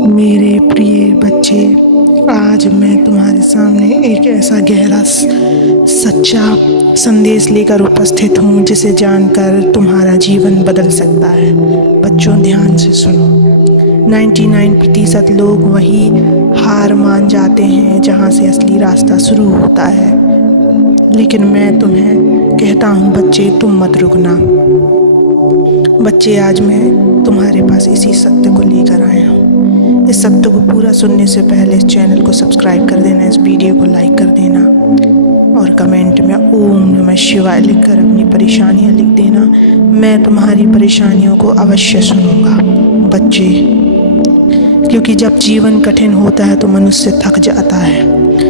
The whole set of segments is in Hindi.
मेरे प्रिय बच्चे, आज मैं तुम्हारे सामने एक ऐसा गहरा सच्चा संदेश लेकर उपस्थित हूँ जिसे जानकर तुम्हारा जीवन बदल सकता है। बच्चों, ध्यान से सुनो। 99% लोग वही हार मान जाते हैं जहाँ से असली रास्ता शुरू होता है, लेकिन मैं तुम्हें कहता हूँ बच्चे, तुम मत रुकना। बच्चे, आज मैं तुम्हारे पास इसी सत्य को लेकर आया हूँ। इस सत्य को पूरा सुनने से पहले इस चैनल को सब्सक्राइब कर देना, इस वीडियो को लाइक कर देना और कमेंट में ओम नमः शिवाय लिखकर अपनी परेशानियाँ लिख देना। मैं तुम्हारी परेशानियों को अवश्य सुनूंगा बच्चे, क्योंकि जब जीवन कठिन होता है तो मनुष्य थक जाता है।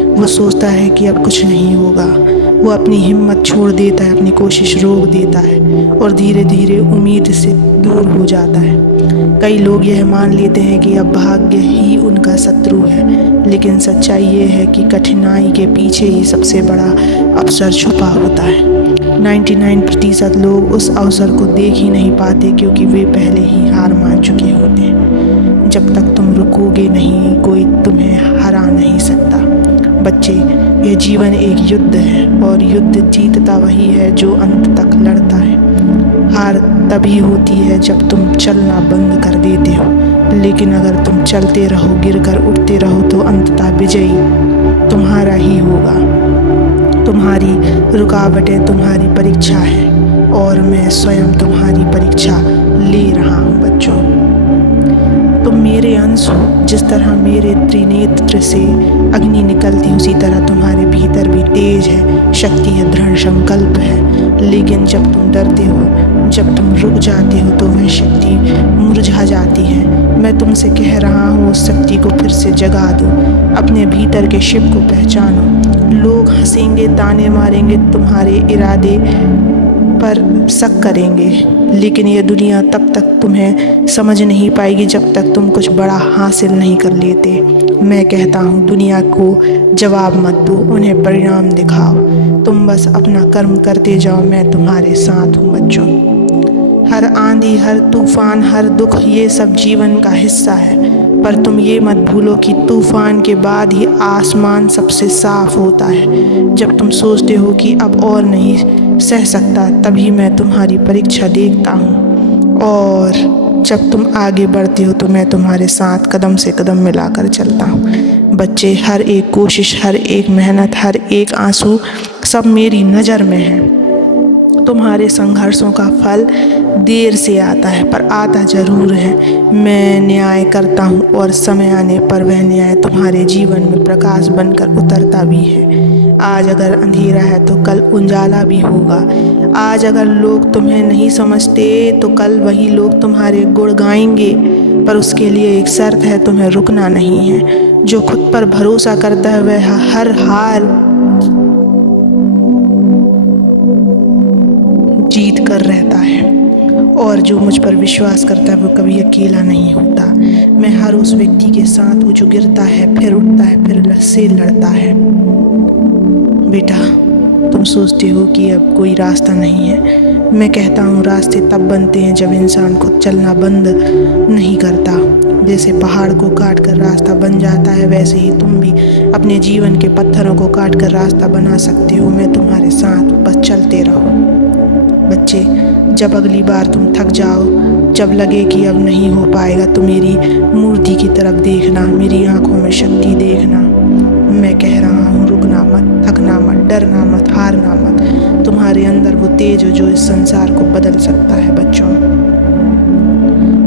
वो सोचता है कि अब कुछ नहीं होगा। वो अपनी हिम्मत छोड़ देता है, अपनी कोशिश रोक देता है और धीरे धीरे उम्मीद से दूर हो जाता है। कई लोग यह मान लेते हैं कि अब भाग्य ही उनका शत्रु है, लेकिन सच्चाई ये है कि कठिनाई के पीछे ही सबसे बड़ा अवसर छुपा होता है। 99% लोग उस अवसर को देख ही नहीं पाते क्योंकि वे पहले ही हार मान चुके होते हैं। जब तक तुम रुकोगे नहीं, कोई तुम्हें हरा नहीं सकता। बच्चे, यह जीवन एक युद्ध है और युद्ध जीतता वही है जो अंत तक लड़ता है। हार तभी होती है जब तुम चलना बंद कर देते हो, लेकिन अगर तुम चलते रहो, गिरकर उठते रहो तो अंततः विजयी तुम्हारा ही होगा। तुम्हारी रुकावटें तुम्हारी परीक्षा है और मैं स्वयं तुम्हारी परीक्षा ले रहा हूँ। बच्चों, तुम मेरे अंश हो। जिस तरह मेरे त्रिनेत्र से अग्नि निकलती, उसी तरह तुम्हारे भीतर भी तेज है, शक्ति है, दृढ़ संकल्प है। लेकिन जब तुम डरते हो, जब तुम रुक जाते हो तो वह शक्ति मुरझा जाती है। मैं तुमसे कह रहा हूँ, उस शक्ति को फिर से जगा दो। अपने भीतर के शिव को पहचानो। लोग हंसेंगे, ताने मारेंगे, तुम्हारे इरादे पर शक करेंगे, लेकिन यह दुनिया तब तक तुम्हें समझ नहीं पाएगी जब तक तुम कुछ बड़ा हासिल नहीं कर लेते। मैं कहता हूँ, दुनिया को जवाब मत दो, उन्हें परिणाम दिखाओ। तुम बस अपना कर्म करते जाओ, मैं तुम्हारे साथ हूँ। बच्चों, हर आंधी, हर तूफान, हर दुख, ये सब जीवन का हिस्सा है। पर तुम ये मत भूलो कि तूफान के बाद ही आसमान सबसे साफ होता है। जब तुम सोचते हो कि अब और नहीं सह सकता, तभी मैं तुम्हारी परीक्षा देखता हूँ। और जब तुम आगे बढ़ते हो तो मैं तुम्हारे साथ कदम से कदम मिलाकर चलता हूँ। बच्चे, हर एक कोशिश, हर एक मेहनत, हर एक आंसू, सब मेरी नज़र में है। तुम्हारे संघर्षों का फल देर से आता है, पर आता जरूर है। मैं न्याय करता हूँ और समय आने पर वह न्याय तुम्हारे जीवन में प्रकाश बनकर उतरता भी है। आज अगर अंधेरा है तो कल उजाला भी होगा। आज अगर लोग तुम्हें नहीं समझते तो कल वही लोग तुम्हारे गुण गाएंगे। पर उसके लिए एक शर्त है, तुम्हें रुकना नहीं है। जो खुद पर भरोसा करता है वह हर हार जीत कर रहता है, और जो मुझ पर विश्वास करता है वो कभी अकेला नहीं होता। मैं हर उस व्यक्ति के साथ हूँ जो गिरता है, फिर उठता है, फिर से लड़ता है। बेटा, तुम सोचते हो कि अब कोई रास्ता नहीं है। मैं कहता हूँ, रास्ते तब बनते हैं जब इंसान खुद चलना बंद नहीं करता। जैसे पहाड़ को काट कर रास्ता बन जाता है, वैसे ही तुम भी अपने जीवन के पत्थरों को काट कर रास्ता बना सकते हो। मैं तुम्हारे साथ, बस चलते रहो। बच्चे, जब अगली बार तुम थक जाओ, जब लगे कि अब नहीं हो पाएगा, तो मेरी मूर्ति की तरफ देखना, मेरी आंखों में शक्ति देखना। मैं कह रहा हूँ, रुकना मत, थकना मत, डरना मत, हारना मत। तुम्हारे अंदर वो तेज हो जो इस संसार को बदल सकता है।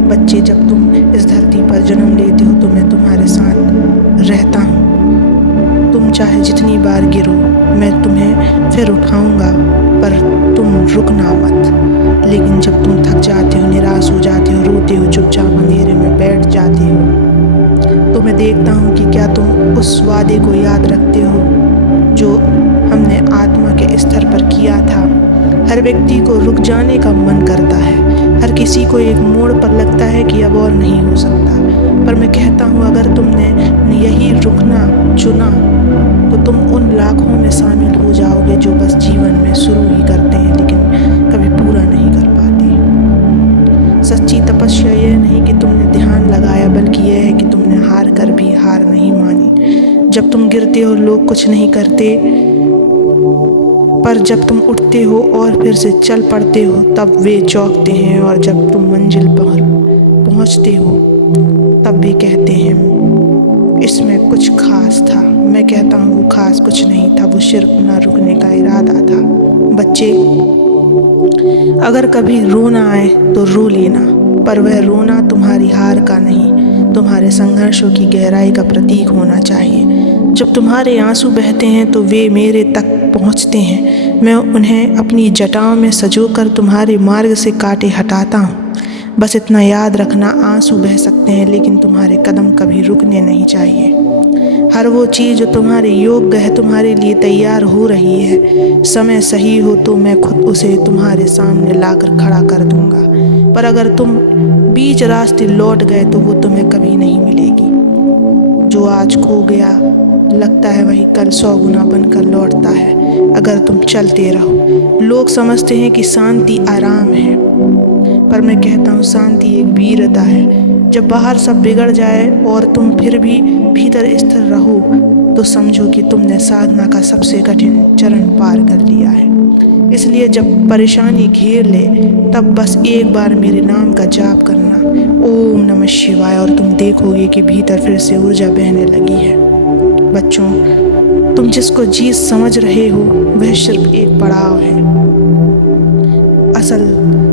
बच्चे, जब तुम इस धरती पर जन्म लेते हो तो मैं तुम्हारे साथ रहता हूँ। तुम चाहे जितनी बार गिरो, मैं तुम्हें फिर उठाऊंगा, पर तुम रुकना मत। लेकिन जब तुम थक जाते हो, निराश हो जाते हो, रोते हो, चुपचाप अंधेरे में बैठ जाते हो, तो मैं देखता हूँ कि क्या तुम उस वादे को याद रखते हो जो हमने आत्मा के स्तर पर किया था। हर व्यक्ति को रुक जाने का मन करता है। हर किसी को एक मोड़ पर लगता है कि अब और नहीं हो सकता। पर मैं कहता हूँ, अगर तुमने यही रुकना चुना तो तुम उन लाखों में शामिल हो जाओगे जो बस जीवन में शुरू ही करते हैं लेकिन कभी पूरा नहीं कर पाते। सच्ची तपस्या यह नहीं कि तुमने ध्यान लगाया, बल्कि यह है कि तुमने जब तुम गिरते हो लोग कुछ नहीं करते, पर जब तुम उठते हो और फिर से चल पड़ते हो तब वे चौंकते हैं, और जब तुम मंजिल पर पहुंचते हो तब वे कहते हैं इसमें कुछ खास था। मैं कहता हूँ वो खास कुछ नहीं था, वो सिर्फ न रुकने का इरादा था। बच्चे, अगर कभी रोना आए तो रो लेना, पर वह रोना तुम्हारी हार का नहीं, तुम्हारे संघर्षों की गहराई का प्रतीक होना चाहिए। जब तुम्हारे आंसू बहते हैं तो वे मेरे तक पहुंचते हैं, मैं उन्हें अपनी जटाओं में संजोकर तुम्हारे मार्ग से काटे हटाता हूँ। बस इतना याद रखना, आंसू बह सकते हैं लेकिन तुम्हारे कदम कभी रुकने नहीं चाहिए। हर वो चीज़ जो तुम्हारे योग्य है तुम्हारे लिए तैयार हो रही है। समय सही हो तो मैं खुद उसे तुम्हारे सामने लाकर खड़ा कर दूंगा, पर अगर तुम बीच रास्ते लौट गए तो वो तुम्हें कभी नहीं मिलेगी। जो आज खो गया लगता है वही कल 100 गुना बनकर लौटता है अगर तुम चलते रहो। लोग समझते हैं कि शांति आराम है, पर मैं कहता हूँ शांति एक वीरता है। जब बाहर सब बिगड़ जाए और तुम फिर भी भीतर स्थिर रहो तो समझो कि तुमने साधना का सबसे कठिन चरण पार कर लिया है। इसलिए जब परेशानी घेर ले तब बस एक बार मेरे नाम का जाप करना, ओम नमः शिवाय, और तुम देखोगे कि भीतर फिर से ऊर्जा बहने लगी है। बच्चों, तुम जिसको जीत समझ रहे हो वह सिर्फ एक पड़ाव है। असल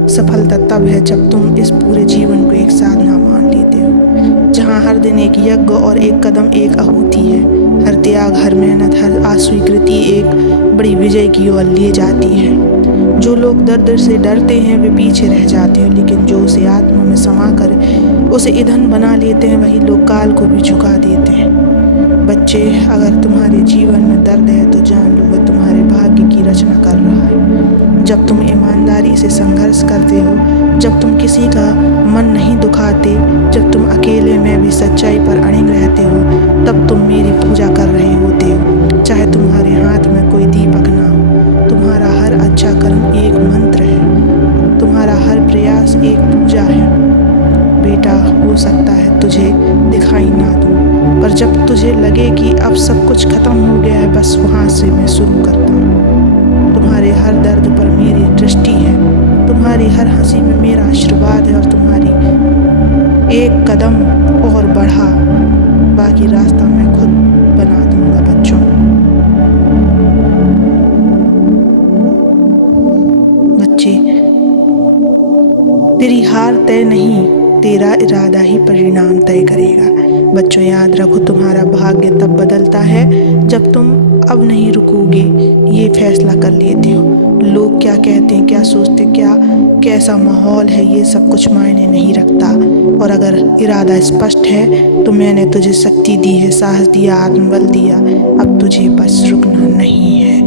सफलता तब है जब तुम इस पूरे जीवन को एक साधना मान लेते हो, जहाँ हर दिन एक यज्ञ और एक कदम एक आहुति है। हर त्याग, हर मेहनत, हर अस्वीकृति एक बड़ी विजय की ओर ले जाती है। जो लोग दर्द से डरते हैं वे पीछे रह जाते हैं, लेकिन जो उसे आत्मा में समा कर उसे ईंधन बना लेते हैं वही लोग काल को भी झुका देते हैं। बच्चे, अगर तुम्हारे जीवन में दर्द है तो जान लो वह तुम्हारे भाग्य की रचना कर रहा है। जब तुम ईमानदारी से संघर्ष करते हो, जब तुम किसी का मन नहीं दुखाते, जब तुम अकेले में भी सच्चाई पर अड़िग रहते हो, तब तुम मेरी पूजा कर रहे होते हो। चाहे तुम्हारे हाथ में कोई दीपक ना हो, तुम्हारा हर अच्छा कर्म एक मंत्र है, तुम्हारा हर प्रयास एक पूजा है। बेटा, हो सकता है तुझे दिखाई ना दूं, पर जब तुझे लगे कि अब सब कुछ खत्म हो गया है, बस वहाँ से मैं शुरू करता हूँ। तुम्हारे हर दर्द पर मेरी दृष्टि है, तुम्हारी हर हंसी में मेरा आशीर्वाद है, और तुम्हारी एक कदम और बढ़ा बाकी रास्ता मैं खुद बना दूंगा। बच्चों, बच्चे, तेरी हार तय नहीं, तेरा इरादा ही परिणाम तय करेगा। बच्चों, याद रखो, तुम्हारा भाग्य तब बदलता है जब तुम अब नहीं रुकोगे ये फैसला कर लेते हो। लोग क्या कहते हैं, क्या सोचते, कैसा माहौल है, ये सब कुछ मायने नहीं रखता। और अगर इरादा स्पष्ट है तो मैंने तुझे शक्ति दी है, साहस दिया, आत्मबल दिया। अब तुझे बस रुकना नहीं है।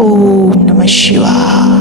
ओम नमः शिवाय।